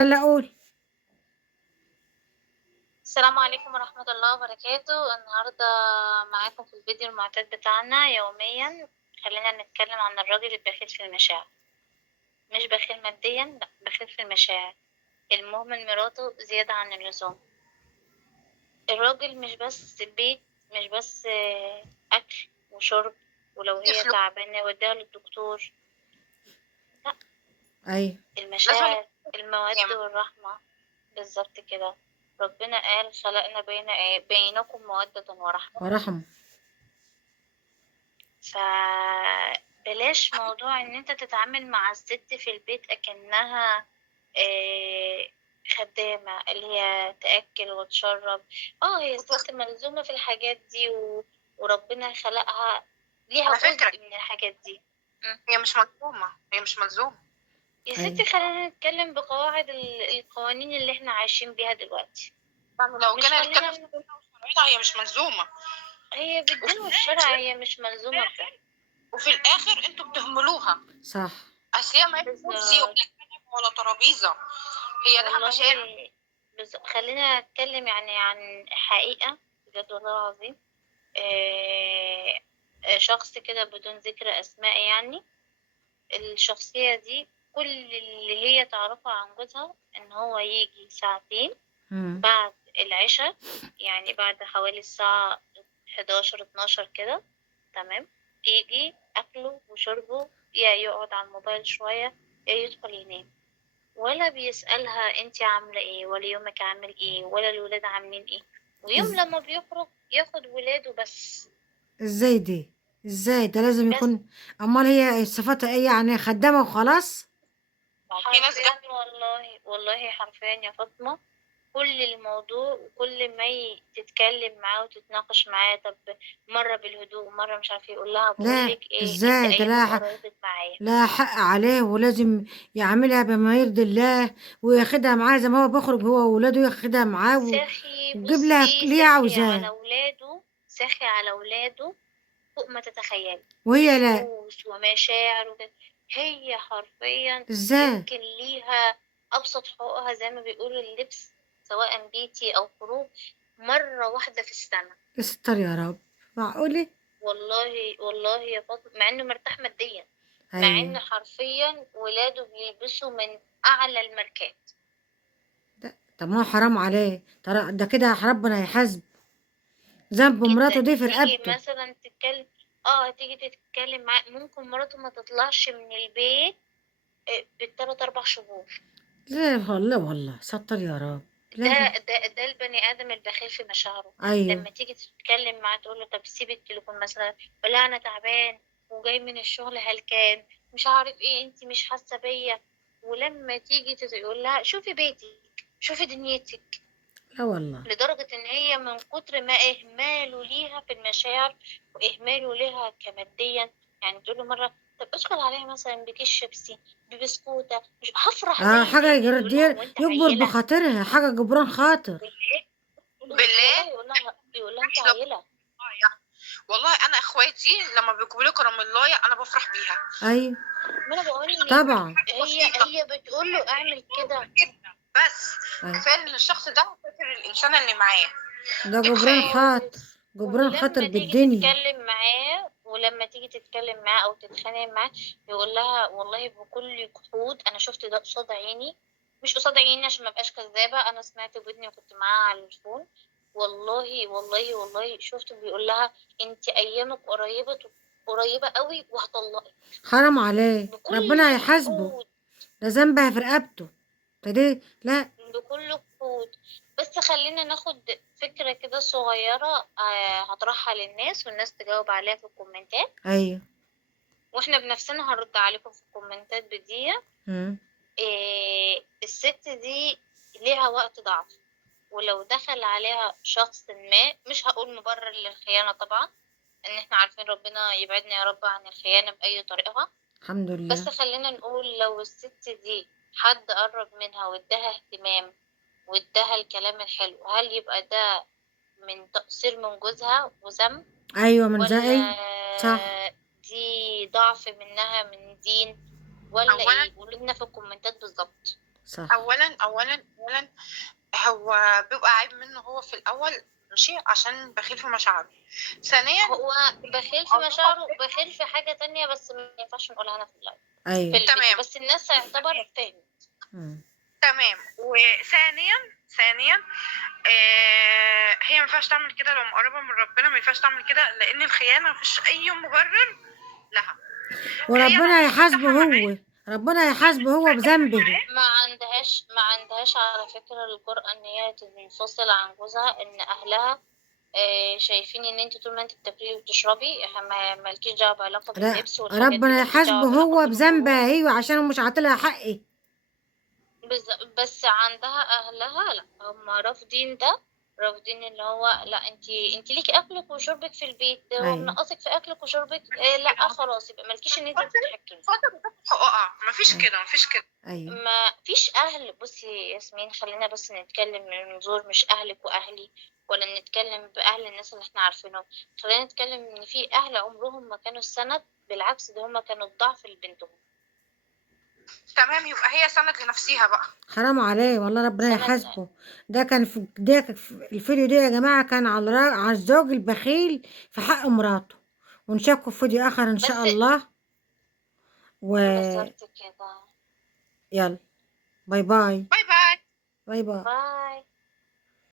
لا أقول. السلام عليكم ورحمة الله وبركاته. النهاردة معاكم في الفيديو المعتاد بتاعنا يوميا. خلينا نتكلم عن الراجل البخيل في المشاعر. مش بخيل ماديا، لا، بخيل في المشاعر، المهمل مراته زيادة عن اللزوم. الراجل مش بس بيت، مش بس أكل وشرب، ولو في هي فلوس. تعبانة يوديها للدكتور. لا، أيوة. لازم المشاعر، المودة والرحمة. بالظبط كده. ربنا قال خلقنا بينكم مودة ورحمة. ورحمة. فبلاش موضوع ان انت تتعامل مع الست في البيت اكنها آه، خدامة اللي هي تأكل وتشرب. هي الست ملزومة في الحاجات دي وربنا خلقها ليها على فكرة جزء من الحاجات دي. مم. هي مش ملزومة. يا أيوة. ستي خلينا نتكلم بقواعد القوانين اللي احنا عايشين بيها دلوقتي. يعني لو مش جينا نتكلم في خلينا، الدين والشريعة هي مش ملزومة. هي بالدين وفي والشرع الآخر هي مش ملزومة بده. وفي الآخر انتوا بتهملوها. صح. أصل هي ما هي كرسي ولا بالظبط. كنب ولا ترابيزة، هي لها والله مشاعر. خلينا نتكلم يعني عن حقيقة، بجد والله العظيم. آه، شخص كده بدون ذكر أسماء يعني. الشخصية دي كل اللي هي تعرفه عن جوزها إن هو يجي ساعتين مم. بعد العشاء، يعني بعد حوالي الساعة 11 12 كده. تمام. يجي أكله وشربه، يا يقعد على الموبايل شوية يا يدخل ينام. ولا بيسألها انتي عاملة ايه، ولا يومك عامل ايه، ولا الولاد عاملين ايه. ويوم إز... لما بيخرج ياخد ولاده بس. إزاي دي؟ إزاي ده لازم بس يكون؟ أمال هي صفاتها إيه؟ يعني خدامة وخلاص؟ في ناس حرفيا والله والله حرفيا يا فاطمة. كل الموضوع وكل ما تتكلم معاه وتتناقش معاه، طب مرة بالهدوء مرة مش عارفة، يقول لها لا، بقولك ايه، انت إزاي ده؟ ايامك لا قربت معايا. لا حق عليه، ولازم يعملها بما يرضي الله، وياخدها معاه زي ما هو بيخرج هو وولاده، ياخدها معاه ساخي، وتجيب لها بصي ليه ساخي على عاوزاه. ولاده، ساخي على ولاده فوق ما تتخيلي. وهي لا. بفلوس ومشاعر وكده. هي حرفيا إزاي؟ يمكن ليها أبسط حقوقها زي ما بيقولوا اللبس، سواء بيتي أو خروج، مرة واحدة في السنة. استر يا رب. معقولة؟ والله والله يا فاطمة، مع إنه مرتاح ماديا، مع أيوه. إن حرفيا ولاده بيلبسوا من أعلى الماركات. طب ما هو حرام عليه، ترى ده كده ربنا هيحاسب. ذنب مراته جدا. دي في تيجي رقبته. مثلا تتكلم، تيجي تتكلم معاه، ممكن مراته ما تطلعش من البيت بالتلات أربع شهور. لا والله والله ستر يا رب. لا لا. ده البني آدم البخيل في مشاعره. أيوه. لما تيجي تتكلم معاه تقول له طب سيب التليفون مثلا، ولا أنا تعبان وجاي من الشغل هلكان، مش عارف ايه، انتي مش حاسة بيا. ولما تيجي يقول لها شوفي بيتك، شوفي دنيتك. لا والله. لدرجة إن هي من كتر ما إهماله ليها في المشاعر وإهماله ليها كماديا، يعني تقول له مرة طب ادخل عليها مثلا بكيس شيبسي، ببسكوتة، مش هفرح زي حاجة التاني. يقول لها هو أنت يجبر عيلة؟ بخاطرها، حاجة جبران خاطر. بالله. بالله. والله يقول لها أنت مش لو عيلة. والله أنا إخواتي لما بيجيبوا لي كراميلاية أنا بفرح بيها. أيوه. ما أنا بقول لك، طبعا. هي بتقول له اعمل كده. جدا، بس أيوه. كفاية إن الشخص ده فاكر الإنسان اللي معاه. ده دي جبران كفاية. خاطر. خالص. جبران خاطر بالدنيا. ولما تيجي تتكلم معاه او تتخانق معاه، يقول لها والله بكل جحود انا شفت ده قصاد عيني. مش قصاد عيني عشان ما ابقاش كذابه، انا سمعت بودني وكنت معاها على التليفون. والله والله والله شفته بيقول لها انت ايامك قريبه، قريبه قوي وهطلقك. حرام عليه، بكل ربنا هيحاسبه. جحود. ده ذنبها في رقبته. فدي لا. بكل جحود. بس خلينا ناخد فكرة كده صغيرة، هطرحها للناس والناس تجاوب عليها في الكومنتات، أيوه. واحنا بنفسنا هنرد عليكم في الكومنتات بدي. مم. الست دي ليها وقت ضعف، ولو دخل عليها شخص ما، مش هقول مبرر للخيانة طبعا، ان احنا عارفين ربنا يبعدنا يا رب عن الخيانة بأي طريقة. الحمد بس لله. خلينا نقول لو الست دي حد قرب منها واداها اهتمام واداها الكلام الحلو، هل يبقى ده من تقصير من جوزها وذنب، أيوه من زي ولا أيوه. صح. دي ضعف منها من دين، ولا أولا ايه؟ قولوا لنا في الكومنتات بالظبط. صح. اولا هو بيبقى عيب منه هو في الاول، ماشي، عشان بخيل في مشاعره. ثانيا هو بخيل في مشاعره، بخيل في حاجة تانية بس ما ينفعش نقولها هنا في اللايف في ايوه. الفيديو، تمام بس الناس هيعتبر فاهم. مم. تمام. وثانيا هي ما ينفعش تعمل كده لو مقربة من ربنا، ما ينفعش تعمل كده، لأن الخيانة مفيش أي مبرر لها. هي لو وربنا مرتاحة يحاسبه معاه هو، ربنا يحاسبه هو بذنبه. ما عندهاش على فكرة الجرأة ان هي تنفصل عن جوزها، ان اهلها شايفين ان انت طول ما انت بتاكلي وبتشربي مالكيش دعوة بعلاقة لا، باللبس والحاجات دي، ربنا مالكيش دعوة يحاسبه بعلاقة هو بالخروج. بذنبها هي عشان مش عاطلها حقي. بس عندها اهلها لا، هم رافضين ده، رافضين اللي هو لا، انت ليكي اكلك وشربك في البيت، هو ايوه. منقصك في اكلك وشربك، لا خلاص يبقى مالكيش ان انت تتحكمي. حقوقها مفيش ايوه. كده، مفيش كده. ايوه. ما فيش اهل. بصي يا ياسمين، خلينا بس نتكلم من منظور مش اهلك واهلي، ولا نتكلم باهل الناس اللي احنا عارفينهم. خلينا نتكلم ان في اهل عمرهم ما كانوا السند، بالعكس ده هم كانوا الضعف لبنتهم. تمام، يبقى هي سند لنفسيها بقى. حرام عليه والله، ربنا سند. يحاسبه. ده كان في الفيديو ده يا جماعة، كان على الزوج البخيل في حق مراته. ونشوفكم في فيديو آخر إن شاء بس الله. ويلا. بالظبط كده. باي باي. باي باي. باي باي. باي.